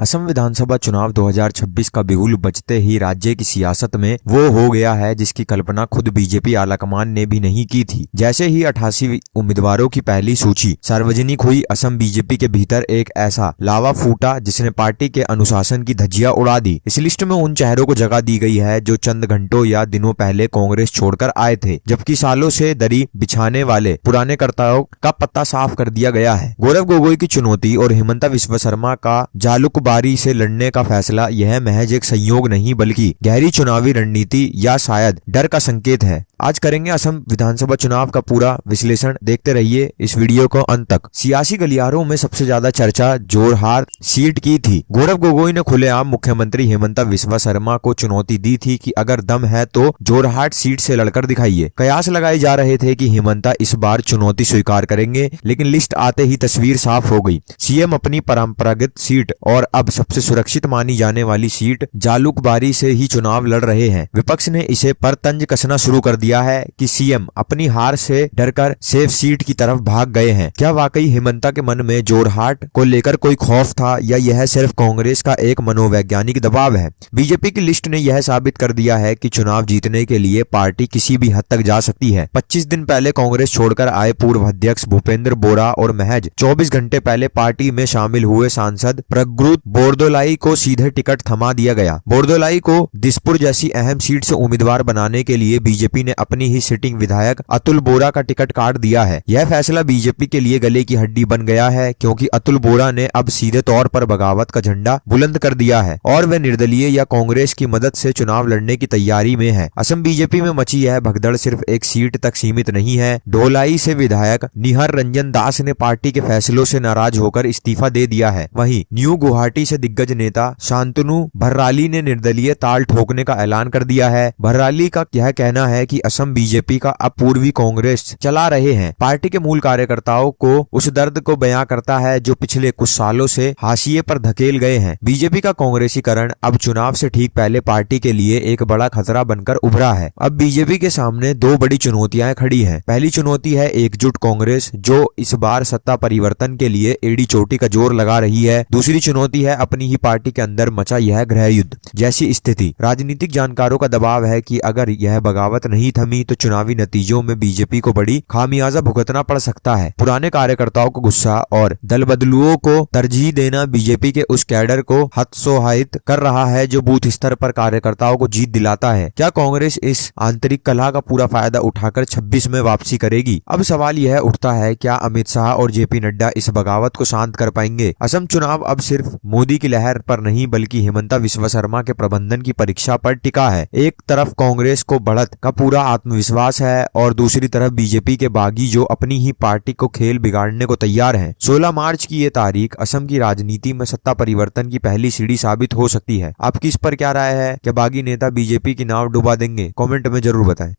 असम विधानसभा चुनाव 2026 का बिगुल बजते ही राज्य की सियासत में वो हो गया है जिसकी कल्पना खुद बीजेपी आलाकमान ने भी नहीं की थी। जैसे ही 88 उम्मीदवारों की पहली सूची सार्वजनिक हुई, असम बीजेपी के भीतर एक ऐसा लावा फूटा जिसने पार्टी के अनुशासन की धज्जियां उड़ा दी। इस लिस्ट में उन चेहरों को जगह दी गई है जो चंद घंटों या दिनों पहले कांग्रेस छोड़कर आए थे, जबकि सालों से दरी बिछाने वाले पुराने कर्ताओं का पत्ता साफ कर दिया गया है। गौरव गोगोई की चुनौती और हिमंता विश्व शर्मा का जालुकबारी से लड़ने का फैसला यह महज एक संयोग नहीं बल्कि गहरी चुनावी रणनीति या शायद डर का संकेत है। आज करेंगे असम विधानसभा चुनाव का पूरा विश्लेषण। देखते रहिए इस वीडियो को अंत तक। सियासी गलियारों में सबसे ज्यादा चर्चा जोरहाट सीट की थी। गौरव गोगोई ने खुलेआम मुख्यमंत्री हिमंता विश्व शर्मा को चुनौती दी थी कि अगर दम है तो जोरहाट सीट से लड़कर दिखाइए। कयास लगाए जा रहे थे कि हिमंता इस बार चुनौती स्वीकार करेंगे, लेकिन लिस्ट आते ही तस्वीर साफ हो गई। सीएम अपनी परंपरागत सीट और अब सबसे सुरक्षित मानी जाने वाली सीट जालुकबारी से ही चुनाव लड़ रहे हैं। विपक्ष ने इसे पर तंज कसना शुरू कर दिया है कि सीएम अपनी हार से डरकर सेफ सीट की तरफ भाग गए हैं। क्या वाकई हिमंता के मन में जोरहाट को लेकर कोई खौफ था या यह सिर्फ कांग्रेस का एक मनोवैज्ञानिक दबाव है? बीजेपी की लिस्ट ने यह साबित कर दिया है कि चुनाव जीतने के लिए पार्टी किसी भी हद तक जा सकती है। 25 दिन पहले कांग्रेस छोड़कर आए पूर्व अध्यक्ष भूपेंद्र बोरा और महज 24 घंटे पहले पार्टी में शामिल हुए सांसद प्रगृत बोरदोलाई को सीधे टिकट थमा दिया गया। बोरदोलाई को दिसपुर जैसी अहम सीट से उम्मीदवार बनाने के लिए बीजेपी ने अपनी ही सिटिंग विधायक अतुल बोरा का टिकट काट दिया है। यह फैसला बीजेपी के लिए गले की हड्डी बन गया है, क्योंकि अतुल बोरा ने अब सीधे तौर पर बगावत का झंडा बुलंद कर दिया है और वे निर्दलीय या कांग्रेस की मदद से चुनाव लड़ने की तैयारी में है। असम बीजेपी में मची यह भगदड़ सिर्फ एक सीट तक सीमित नहीं है। ढोलाई से विधायक निहर रंजन दास ने पार्टी के फैसलों से नाराज होकर इस्तीफा दे दिया है। वहीं न्यू गुवाहाटी से दिग्गज नेता शांतनु भर्राली ने निर्दलीय ताल ठोकने का ऐलान कर दिया है। भर्राली का यह कहना है कि असम बीजेपी का अब पूर्वी कांग्रेस चला रहे हैं। पार्टी के मूल कार्यकर्ताओं को उस दर्द को बयां करता है जो पिछले कुछ सालों से हाशिए पर धकेल गए हैं। बीजेपी का कांग्रेसीकरण अब चुनाव से ठीक पहले पार्टी के लिए एक बड़ा खतरा बनकर उभरा है। अब बीजेपी के सामने दो बड़ी चुनौतियां खड़ी हैं। पहली चुनौती है एकजुट कांग्रेस, जो इस बार सत्ता परिवर्तन के लिए एड़ी चोटी का जोर लगा रही है। दूसरी चुनौती है अपनी ही पार्टी के अंदर मचा यह गृह युद्ध जैसी स्थिति। राजनीतिक जानकारों का दबाव है कि अगर यह बगावत नहीं थमी तो चुनावी नतीजों में बीजेपी को बड़ी खामियाजा भुगतना पड़ सकता है। पुराने कार्यकर्ताओं को गुस्सा और दल बदलुओं को तरजीह देना बीजेपी के उस कैडर को हतोत्साहित कर रहा है जो बूथ स्तर पर कार्यकर्ताओं को जीत दिलाता है। क्या कांग्रेस इस आंतरिक कलह का पूरा फायदा उठाकर 26 में वापसी करेगी? अब सवाल यह उठता है, क्या अमित शाह और जेपी नड्डा इस बगावत को शांत कर पाएंगे? असम चुनाव अब सिर्फ मोदी की लहर पर नहीं बल्कि हिमंता विश्व शर्मा के प्रबंधन की परीक्षा पर टिका है। एक तरफ कांग्रेस को बढ़त का पूरा आत्मविश्वास है और दूसरी तरफ बीजेपी के बागी जो अपनी ही पार्टी को खेल बिगाड़ने को तैयार हैं। 16 मार्च की ये तारीख असम की राजनीति में सत्ता परिवर्तन की पहली सीढ़ी साबित हो सकती है। आपकी इस पर क्या राय है? क्या बागी नेता बीजेपी की नाव डुबा देंगे? कमेंट में जरूर बताएं।